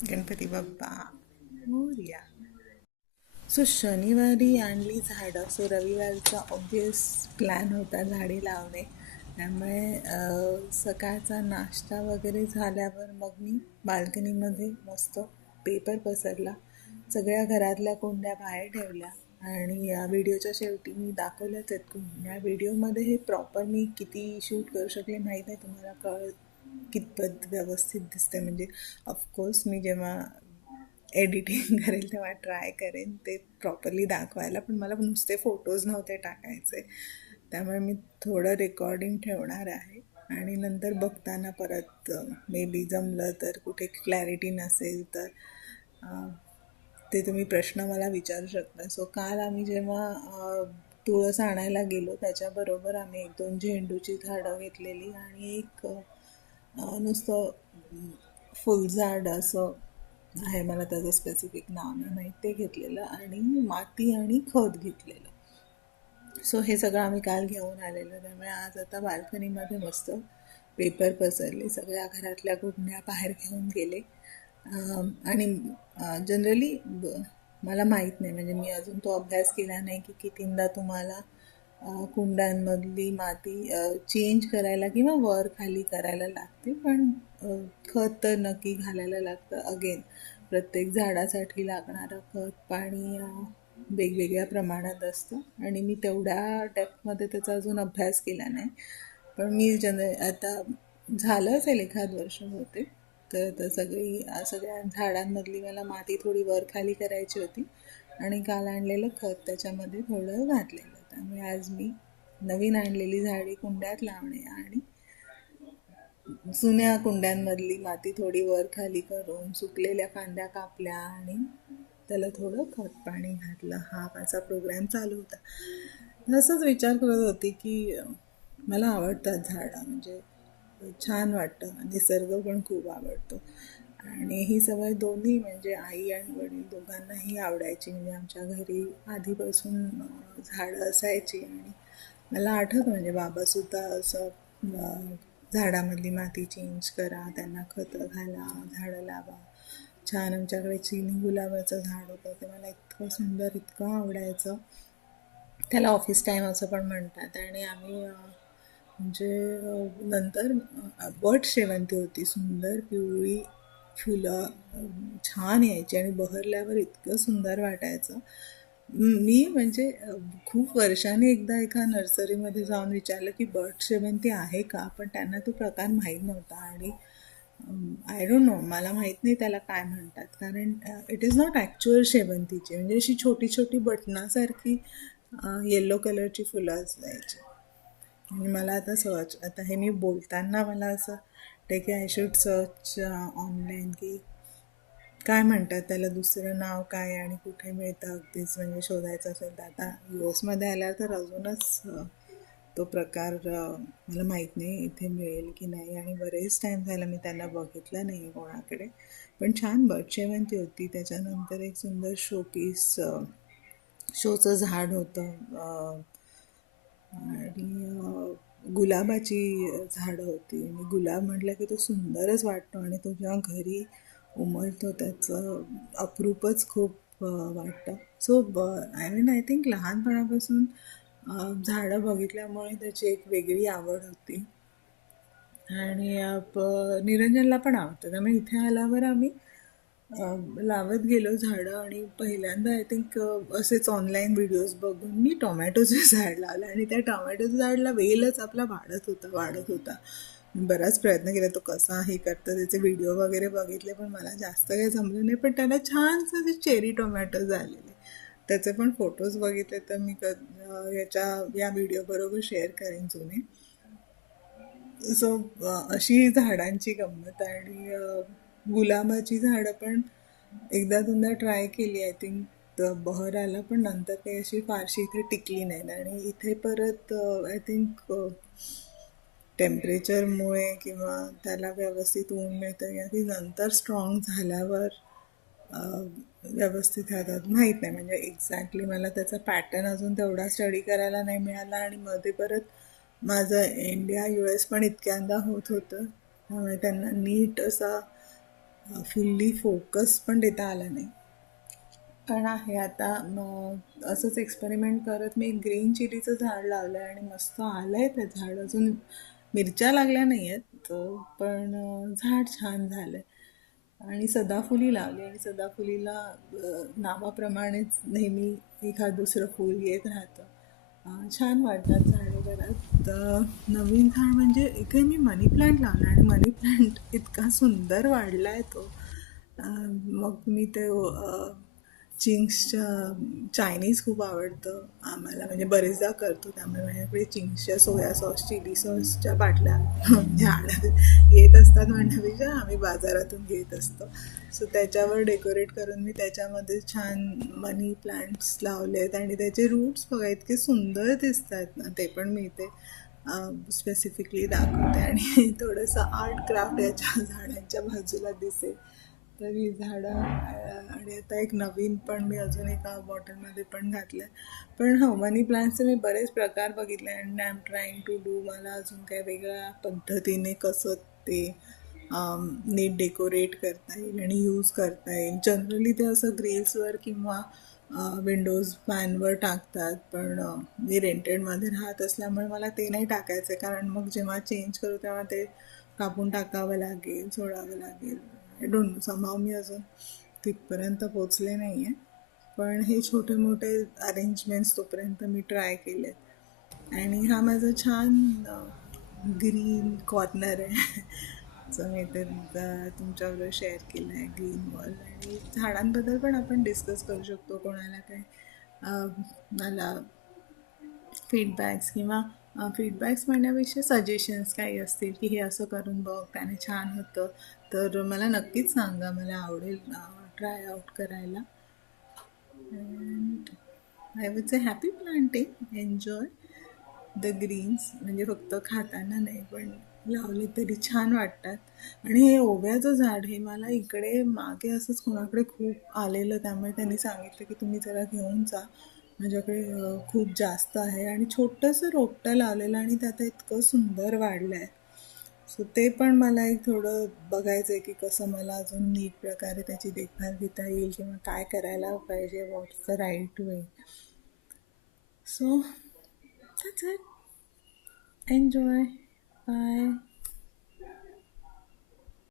Ganpati Bappa Morya. So शनिवारी आणली झाडं. सो रविवारचा ऑब्वियस प्लॅन होता झाडे लावणे. त्यामुळे सकाळचा नाश्ता वगैरे झाल्यावर मग मी बाल्कनीमध्ये मस्त पेपर पसरला, सगळ्या घरातल्या कुंड्या बाहेर ठेवल्या आणि या व्हिडिओच्या शेवटी मी दाखवल्याच आहेत कुंड्या. या व्हिडिओमध्ये हे प्रॉपर मी किती शूट करू शकले माहीत नाही, तुम्हाला कितपत व्यवस्थित दिसते. म्हणजे ऑफकोर्स मी जेव्हा एडिटिंग करेल तेव्हा ट्राय करेन ते प्रॉपरली दाखवायला, पण मला नुसते फोटोज नव्हते टाकायचे. त्यामुळे मी थोडं रेकॉर्डिंग ठेवणार आहे आणि नंतर बघताना परत मे बी जमलं तर, कुठे क्लॅरिटी नसेल तर ते तुम्ही प्रश्न मला विचारू शकता. सो काल आम्ही जेव्हा तुळस आणायला गेलो त्याच्याबरोबर आम्ही 1-2 झेंडूची झाडं घेतलेली आणि एक नुसतं फुलझाड असं आहे, मला त्याचं स्पेसिफिक नाव नाही माहीत, ते घेतलेलं आणि माती आणि खत घेतलेलं. सो हे सगळं आम्ही काल घेऊन आलेलं. त्यामुळे आज आता बाल्कनीमध्ये मस्त पेपर पसरले, सगळ्या घरातल्या कुंड्या बाहेर घेऊन गेले. आणि जनरली मला माहीत नाही, म्हणजे मी अजून तो अभ्यास केला नाही की कितींदा तुम्हाला कुंड्यांमधली माती चेंज करायला किंवा वर खाली करायला लागते. पण खत तर नक्की घालायला लागतं. अगेन प्रत्येक झाडासाठी लागणारं खत पाणी वेगवेगळ्या प्रमाणात असतं आणि मी तेवढ्या डेप्थमध्ये त्याचा अजून अभ्यास केला नाही. पण मी आता झालं असेल एखाद वर्ष होते, तर सगळ्या झाडांमधली मला माती थोडी वर खाली करायची होती आणि काल आणलेलं खत त्याच्यामध्ये थोडं घातलेलं. त्यामुळे आज मी नवीन आणलेली झाडी कुंड्यात लावणे आणि जुन्या कुंड्यांमधली माती थोडी वर खाली करून सुकलेल्या फांद्या कापल्या आणि त्याला थोडं खत पाणी घातलं. हा माझा प्रोग्राम चालू होता. असंच विचार करत होती की मला आवडतात झाडं, म्हणजे छान वाटतं. निसर्ग पण खूप आवडतो आणि ही सवय दोन्ही म्हणजे आई आणि वडील दोघांनाही आवडायची. म्हणजे आमच्या घरी आधीपासून झाडं असायची आणि मला आठवतं म्हणजे बाबासुद्धा असं झाडामधली माती चेंज करा, त्यांना खतं घाला, झाडं लावा. छान आमच्याकडे चिनी गुलाबाचं झाड होतं, ते मला इतकं सुंदर, इतकं आवडायचं. त्याला ऑफिस टाईम असं पण म्हणतात. आणि आम्ही म्हणजे नंतर बट शेवंती होती, सुंदर पिवळी फुलं छान यायची आणि बहरल्यावर इतकं सुंदर वाटायचं. मी म्हणजे खूप वर्षांनी एकदा एका नर्सरीमध्ये जाऊन विचारलं की बट शेवंती आहे का, पण त्यांना तो प्रकार माहीत नव्हता. आणि आय डोंट नो, मला माहीत नाही त्याला काय म्हणतात, कारण इट इज नॉट ॲक्च्युअल शेवंतीची, म्हणजे अशी छोटी छोटी बटनासारखी येल्लो कलरची फुलं असायची. आणि मला आता हे मी बोलताना मला असं वाटतं की आय शुड सर्च ऑनलाईन की काय म्हणतात त्याला, दुसरं नाव काय आणि कुठे मिळतं अगदीच, म्हणजे शोधायचं असेल तर. आता US आल्यावर तर अजूनच तो प्रकार मला माहीत नाही इथे मिळेल की नाही, आणि बरेच टाईम झाला मी त्यांना बघितलं नाही कोणाकडे. पण छान बटशेवंती होती. त्याच्यानंतर एक सुंदर शोचं झाड होतं आणि गुलाबाची झाडं होती. आणि गुलाब म्हटलं की तो सुंदरच वाटतो आणि तो जेव्हा घरी उमलतो त्याचं अप्रूपच खूप वाटतं. सो आय थिंक लहानपणापासून झाडं बघितल्यामुळे त्याची एक वेगळी आवड होती आणि निरंजनला पण आवडतं. त्यामुळे इथे आल्यावर आम्ही लावत गेलो झाडं. आणि पहिल्यांदा आय थिंक असेच ऑनलाईन व्हिडिओज बघून मी टोमॅटोचं झाड लावलं आणि त्या टोमॅटोचं झाडला वेलच आपला वाढत होता. बराच प्रयत्न केला तो कसा हे करतं, त्याचे व्हिडिओ वगैरे बघितले, पण मला जास्त काही जमलं नाही. पण त्याला छानसं ते चेरी टोमॅटो झालेले, त्याचे पण फोटोज बघितले तर मी या व्हिडिओ बरोबर शेअर करेन जुने. सो अशी झाडांची गंमत. आणि गुलाबाची झाडं पण एकदा दोनदा ट्राय केली, आय थिंक बहर आला, पण नंतर काही अशी फारशी इथे टिकली नाहीत. आणि इथे परत आय थिंक टेम्परेचरमुळे किंवा त्याला व्यवस्थित ऊन मिळतं या ती नंतर स्ट्रॉंग झाल्यावर व्यवस्थित राहतात, माहीत नाही. म्हणजे एक्झॅक्टली मला त्याचा पॅटर्न अजून तेवढा स्टडी करायला नाही मिळाला. आणि मध्ये परत माझं इंडिया US पण इतक्यांदा होत होतं, त्यामुळे त्यांना नीट असा फुल्ली फोकस पण देता आला नाही. पण आहे आता असंच एक्सपेरिमेंट करत मी ग्रीन चिलीचं झाड लावलं आहे आणि मस्त आलं आहे ते झाड. अजून मिरच्या लागल्या नाही आहेत पण झाड छान झालं आहे. आणि सदाफुली लावली आणि सदाफुलीला नावाप्रमाणेच नेहमी एखाद दुसरं फूल येत राहतं. छान वाटतात झाडे घरात. नवीन झाड म्हणजे इथे मी मनी प्लांट लावला आणि मनी प्लांट इतका सुंदर वाढला आहे तो. मग मी ते चिंग्सच्या चायनीज खूप आवडतं आम्हाला, म्हणजे बरेचदा करतो, त्यामुळे माझ्याकडे चिंग्सच्या सोया सॉस चिली सॉसच्या बाटल्या झाड येत असतात म्हणण्यापेक्षा आम्ही बाजारातून घेत असतो. सो त्याच्यावर डेकोरेट करून मी त्याच्यामध्ये छान मनी प्लांट्स लावले आहेत आणि त्याचे रूट्स बघा इतके सुंदर दिसत आहेत ना. ते पण मी इथे स्पेसिफिकली दाखवते आणि थोडंसं आर्ट क्राफ्ट याच्या झाडांच्या बाजूला दिसेल तर ही झाडं. आणि आता एक नवीन पण मी अजून एका बॉटलमध्ये पण घातलं आहे. पण हो, मनी प्लांटचे मी बरेच प्रकार बघितले and I am trying to do. मला अजून काय वेगळ्या पद्धतीने कसं ते नीट डेकोरेट करता येईल आणि यूज करता येईल. जनरली ते असं ग्रिल्सवर किंवा विंडोज फॅनवर टाकतात, पण मी रेंटेडमध्ये राहत असल्यामुळे मला ते नाही टाकायचं आहे, कारण मग जेव्हा चेंज करू तेव्हा ते कापून टाकावं लागेल, सोडावं लागेल. आय डोंट नो, समाव मी अजून तिथपर्यंत पोचले नाही आहे. पण हे छोटे मोठे अरेंजमेंट्स तोपर्यंत मी ट्राय केले. आणि हा माझा छान ग्रीन कॉर्नर आहे जो मी ते तुमच्याबरोबर शेअर केलं आहे, ग्रीन वॉल. आणि झाडांबद्दल पण आपण डिस्कस करू शकतो. कोणाला काय मला फीडबॅक्स किंवा फीडबॅक्स म्हणण्यापेक्षा सजेशन्स काही असतील की हे असं करून बघ, त्याने छान होतं, तर मला नक्कीच सांगा. मला आवडेल ट्राय आउट करायला. And I would say happy planting, enjoy the greens. म्हणजे फक्त खाताना नाही, पण लावले तरी छान वाटतात. आणि हे ओव्याचं झाड हे मला इकडे मागे असंच कोणाकडे खूप आलेलं, त्यामुळे त्यांनी सांगितलं की तुम्ही जरा घेऊन जा. माझ्याकडे खूप जास्त आहे आणि छोटंसं रोपटं लावलेलं आणि त्यात इतकं सुंदर वाढलं आहे. सो ते पण मला एक थोडं बघायचं आहे की कसं मला अजून नीट प्रकारे त्याची देखभाल घेता येईल किंवा काय करायला पाहिजे, what's the right way. So that's it. Enjoy. Bye.